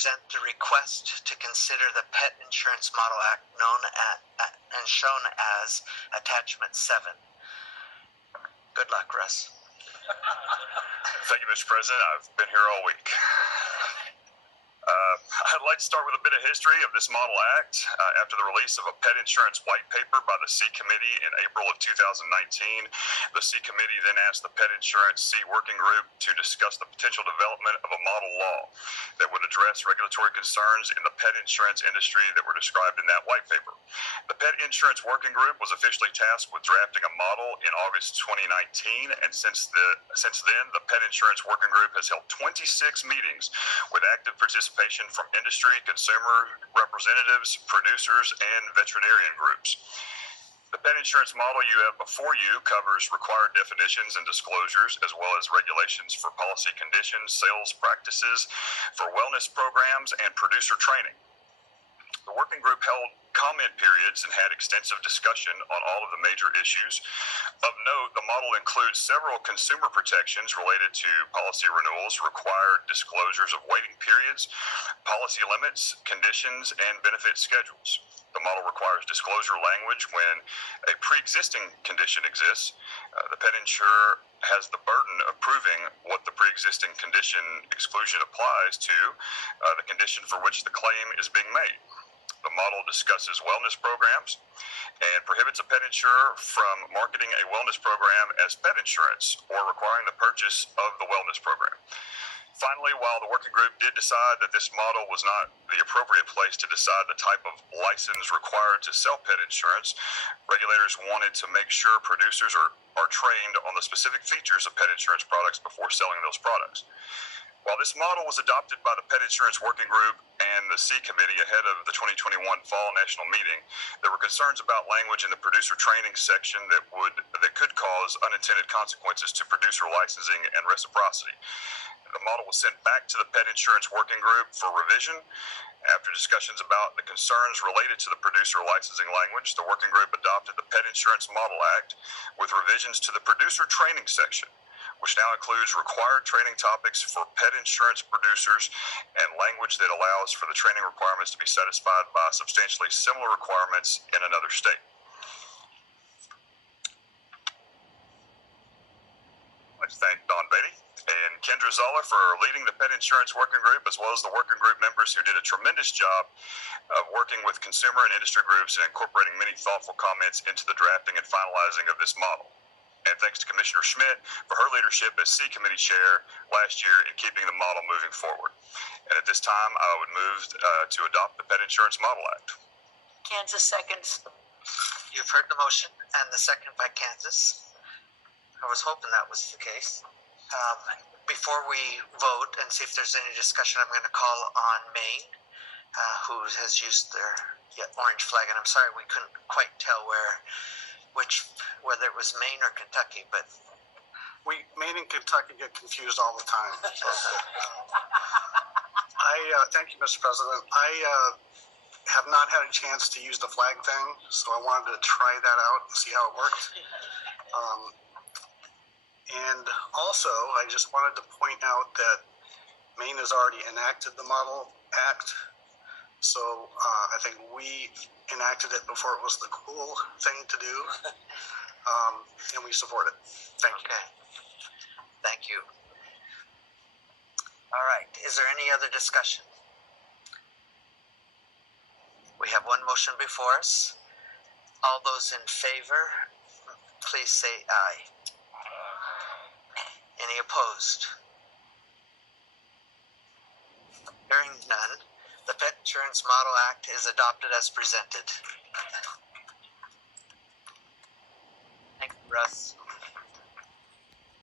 present the request to consider the Pet Insurance Model Act known and shown as Attachment 7. Good luck, Russ. Thank you, Mr. President. I've been here all week. I'd like to start with a bit of history of this Model Act. After the release of a pet insurance white paper by the C Committee in April of 2019, the C Committee then asked the Pet Insurance C Working Group to discuss the potential development of a model law that would address regulatory concerns in the pet insurance industry that were described in that white paper. The Pet Insurance Working Group was officially tasked with drafting a model in August 2019, and since then, the Pet Insurance Working Group has held 26 meetings with active participation from industry, consumer representatives, producers, and veterinarian groups. The pet insurance model you have before you covers required definitions and disclosures, as well as regulations for policy conditions, sales practices, for wellness programs, and producer training. The working group held comment periods and had extensive discussion on all of the major issues. Of note, the model includes several consumer protections related to policy renewals, required disclosures of waiting periods, policy limits, conditions, and benefit schedules. The model requires disclosure language when a pre-existing condition exists. The pet insurer has the burden of proving what the pre-existing condition exclusion applies to, the condition for which the claim is being made. The model discusses wellness programs and prohibits a pet insurer from marketing a wellness program as pet insurance or requiring the purchase of the wellness program. Finally, while the working group did decide that this model was not the appropriate place to decide the type of license required to sell pet insurance, regulators wanted to make sure producers are trained on the specific features of pet insurance products before selling those products. While this model was adopted by the Pet Insurance Working Group and the C Committee ahead of the 2021 Fall National Meeting, there were concerns about language in the producer training section that could cause unintended consequences to producer licensing and reciprocity. The model was sent back to the Pet Insurance Working Group for revision. After discussions about the concerns related to the producer licensing language, the working group adopted the Pet Insurance Model Act with revisions to the producer training section, which now includes required training topics for pet insurance producers and language that allows for the training requirements to be satisfied by substantially similar requirements in another state. I'd like to thank Don Beatty and Kendra Zoller for leading the Pet Insurance Working Group, as well as the working group members who did a tremendous job of working with consumer and industry groups and incorporating many thoughtful comments into the drafting and finalizing of this model. And thanks to Commissioner Schmidt for her leadership as C Committee Chair last year in keeping the model moving forward. And at this time, I would move to adopt the Pet Insurance Model Act. Kansas seconds. You've heard the motion and the second by Kansas. I was hoping that was the case. Before we vote and see if there's any discussion, I'm going to call on Maine, who has used their orange flag. And I'm sorry we couldn't quite tell whether it was Maine or Kentucky, but Maine and Kentucky get confused all the time. So. Thank you, Mr. President. I have not had a chance to use the flag thing, so I wanted to try that out and see how it worked. And also, I just wanted to point out that Maine has already enacted the Model Act, so I think we enacted it before it was the cool thing to do, and we support it. Thank you. Okay. Thank you. All right. Is there any other discussion? We have one motion before us. All those in favor, please say aye. Any opposed? Hearing none, the Pet Insurance Model Act is adopted as presented. Thank you, Russ.